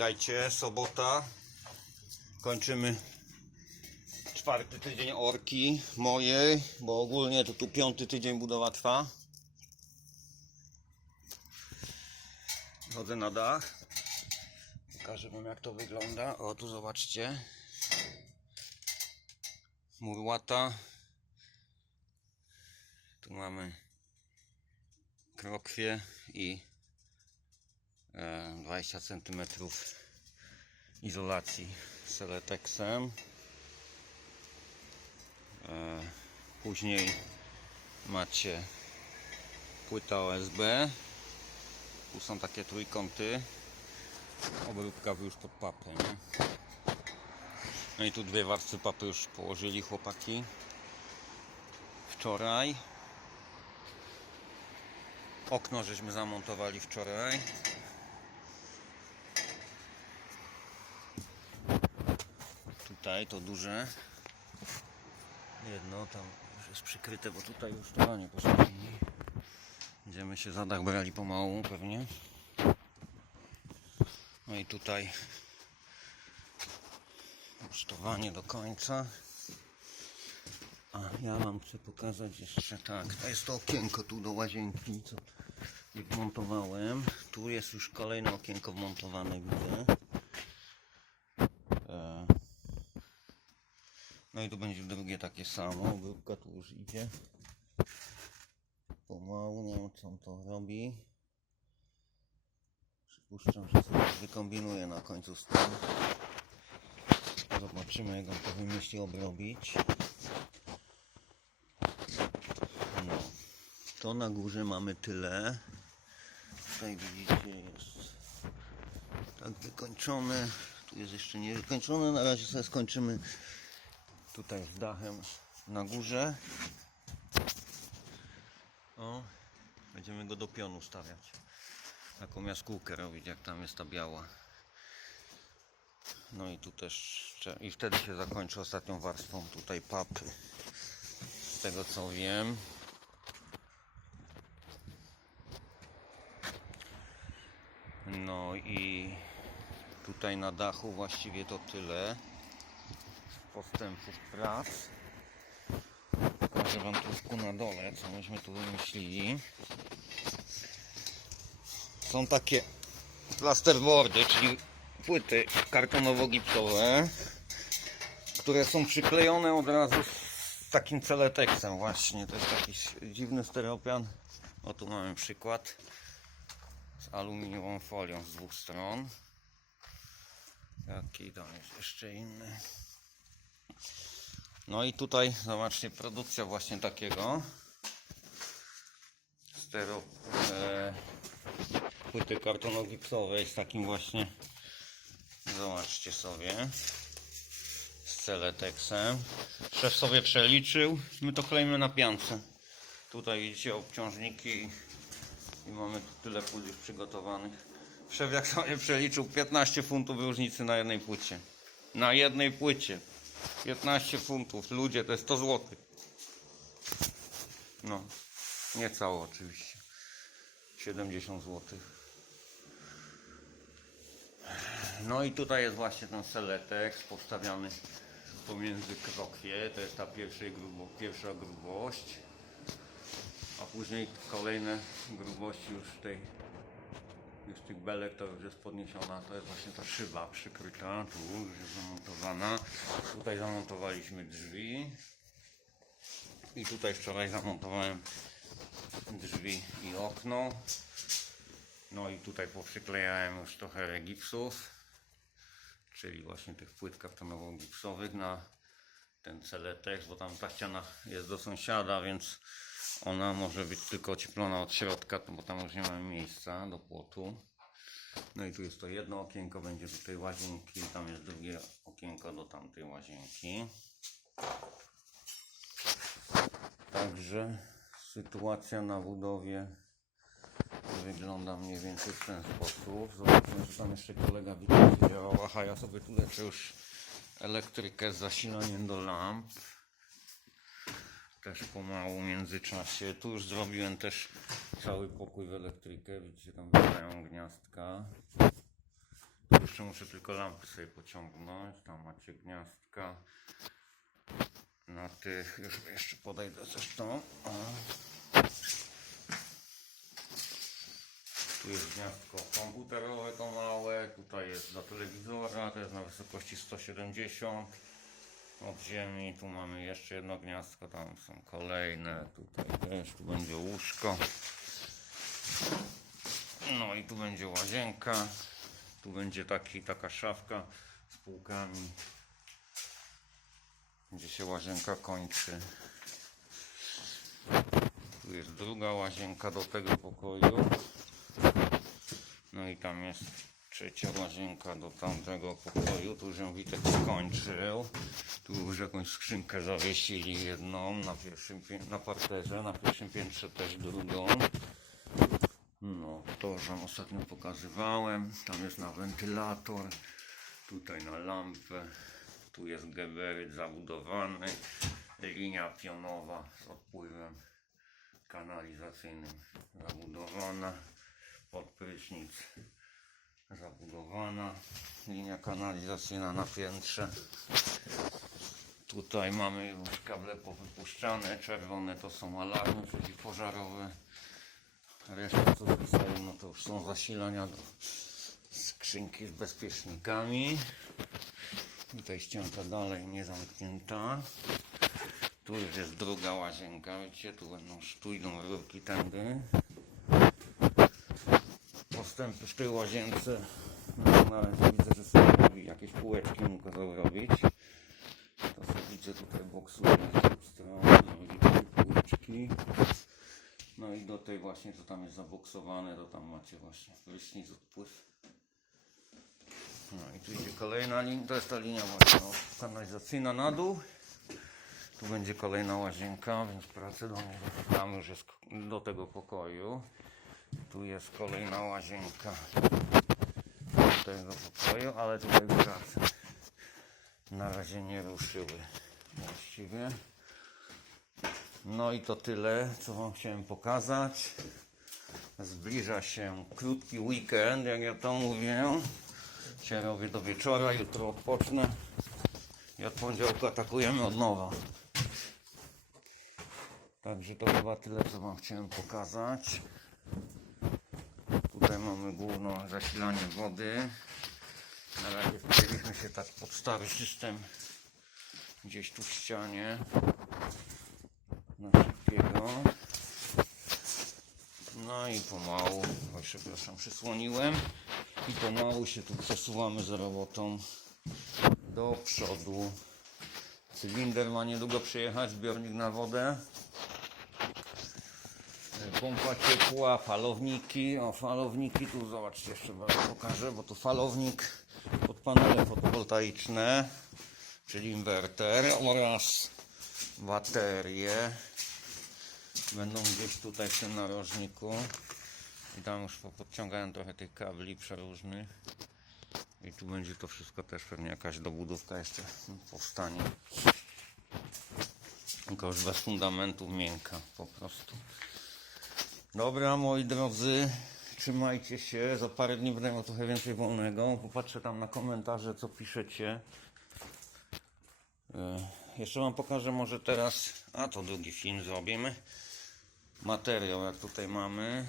Witajcie, sobota. Kończymy czwarty tydzień orki mojej, bo ogólnie to tu piąty tydzień budowa trwa. Chodzę na dach. Pokażę wam jak to wygląda. O, tu zobaczcie. Mur łata. Tu mamy krokwie i 20 cm izolacji seletexem. E, Później macie płyta OSB. Tu są takie trójkąty. Obróbka już pod papę. Nie? No i tu dwie warstwy papy już położyli chłopaki wczoraj. Okno żeśmy zamontowali wczoraj. Tutaj to duże. Jedno tam już jest przykryte, bo tutaj już to nie. Będziemy się za dach brali pomału pewnie. No i tutaj rusztowanie do końca. A ja wam chcę pokazać jeszcze tak. To jest to okienko tu do łazienki, co wmontowałem. Tu jest już kolejne okienko wmontowane, widzę. No i tu będzie drugie takie samo. Obróbka tu już idzie. Pomału, nie wiem co on to robi. Przypuszczam, że sobie coś wykombinuje na końcu z tym. Zobaczymy jak on to wymyśli obrobić. No. To na górze mamy tyle. Tutaj widzicie jest tak wykończone. Tu jest jeszcze nie wykończone. Na razie sobie skończymy tutaj z dachem na górze. O, będziemy go do pionu stawiać. Taką jaskółkę robić, jak tam jest ta biała. No i tu też i wtedy się zakończy ostatnią warstwą tutaj papy. Z tego co wiem. No i tutaj na dachu właściwie to tyle postępów prac. Pokażę wam troszkę na dole, co myśmy tu wymyślili. Są takie plasterboardy, czyli płyty kartonowo-gipsowe, które są przyklejone od razu z takim celetexem właśnie. To jest jakiś dziwny stereopian. O tu mamy przykład z aluminiową folią z dwóch stron. Jaki tam jest jeszcze inny. No i tutaj zobaczcie produkcja właśnie takiego. Stero e, płyty kartono-gipsowej z takim właśnie zobaczcie sobie z celetexem. Szef sobie przeliczył my to klejmy na piance. Tutaj widzicie obciążniki i mamy tu tyle płyt już przygotowanych. Szef jak sobie przeliczył 15 funtów różnicy na jednej płycie. Na jednej płycie 15 funtów. Ludzie to jest 100 zł no nie cało oczywiście. 70 zł no i tutaj jest właśnie ten seletek postawiony pomiędzy krokwie to jest ta grubo, pierwsza grubość. A później kolejne grubości już tej już tych belek to już jest podniesiona, to jest właśnie ta szyba przykryta, tu już jest zamontowana. Tutaj zamontowaliśmy drzwi. I tutaj wczoraj zamontowałem drzwi i okno. No i tutaj poprzyklejałem już trochę gipsów, czyli właśnie tych płyt kartonowo-gipsowych na ten celetex, bo tam ta ściana jest do sąsiada, więc ona może być tylko ocieplona od środka, bo tam już nie mamy miejsca do płotu. No i tu jest to jedno okienko, będzie tej łazienki, tam jest drugie okienko do tamtej łazienki. Także sytuacja na budowie wygląda mniej więcej w ten sposób. Zobaczmy, że tam jeszcze kolega widzę działał. Aha, ja sobie tu lecę już elektrykę z zasilaniem do lamp też pomału międzyczasie. Tu już zrobiłem też cały pokój w elektrykę. Widzicie, tam wydają gniazdka. Jeszcze muszę tylko lampy sobie pociągnąć. Tam macie gniazdka. Na tych już jeszcze podejdę zresztą. O. Tu jest gniazdko komputerowe to małe, tutaj jest do telewizora, to jest na wysokości 170 od ziemi. Tu mamy jeszcze jedno gniazdko, tam są kolejne, tutaj też, tu będzie łóżko. No i tu będzie łazienka, tu będzie taki, taka szafka z półkami, gdzie się łazienka kończy. Tu jest druga łazienka do tego pokoju. No i tam jest trzecia łazienka do tamtego pokoju. Tu już Witek skończył. Tu już jakąś skrzynkę zawiesili jedną na pierwszym na parterze, na pierwszym piętrze też drugą. No, to, że ostatnio pokazywałem. Tam jest na wentylator. Tutaj na lampę. Tu jest geberyt zabudowany. Linia pionowa z odpływem kanalizacyjnym zabudowana. Pod prysznic zabudowana. Linia kanalizacyjna na piętrze. Tutaj mamy już kable powypuszczane. Czerwone to są alarmy przeciwpożarowe. Reszta co zostaje, no to już są zasilania do skrzynki z bezpiecznikami. Tutaj ścianka dalej nie zamknięta. Tu już jest druga łazienka, wiecie, tu będą tu idą rurki tędy. Postępy w tej łazience. Na razie widzę, że sobie jakieś półeczki mu kazał robić. To sobie widzę tutaj boksuje z strony, no i półeczki. No i do tej właśnie, co tam jest zaboksowane, to tam macie właśnie prysznic, odpływ. No i tu idzie kolejna linia, to jest ta linia właśnie no, kanalizacyjna na dół. Tu będzie kolejna łazienka, więc pracę do niej już jest do tego pokoju. Tu jest kolejna łazienka do tego pokoju, ale tutaj prace na razie nie ruszyły właściwie. No i to tyle, co Wam chciałem pokazać. Zbliża się krótki weekend, jak ja to mówię. Dzisiaj robię do wieczora, jutro odpocznę. I od poniedziałku atakujemy od nowa. Także to chyba tyle, co Wam chciałem pokazać. Tutaj mamy główne zasilanie wody. Na razie wkroiliśmy się tak pod stary system gdzieś tu w ścianie na szybkiego. No i pomału, oj przepraszam, przysłoniłem i pomału się tu przesuwamy za robotą do przodu. Cylinder ma niedługo przyjechać, zbiornik na wodę. Pompa ciepła, falowniki. O, falowniki tu zobaczcie, jeszcze pokażę, bo tu falownik pod panele fotowoltaiczne, czyli inwerter oraz baterie. Będą gdzieś tutaj w tym narożniku. I tam już podciągają trochę tych kabli przeróżnych. I tu będzie to wszystko też pewnie jakaś dobudówka jeszcze powstanie. Tylko już bez fundamentów miękka po prostu. Dobra, moi drodzy, trzymajcie się. Za parę dni będę miał trochę więcej wolnego. Popatrzę tam na komentarze, co piszecie. E, Jeszcze Wam pokażę może teraz, a to drugi film zrobimy. Materiał jak tutaj mamy.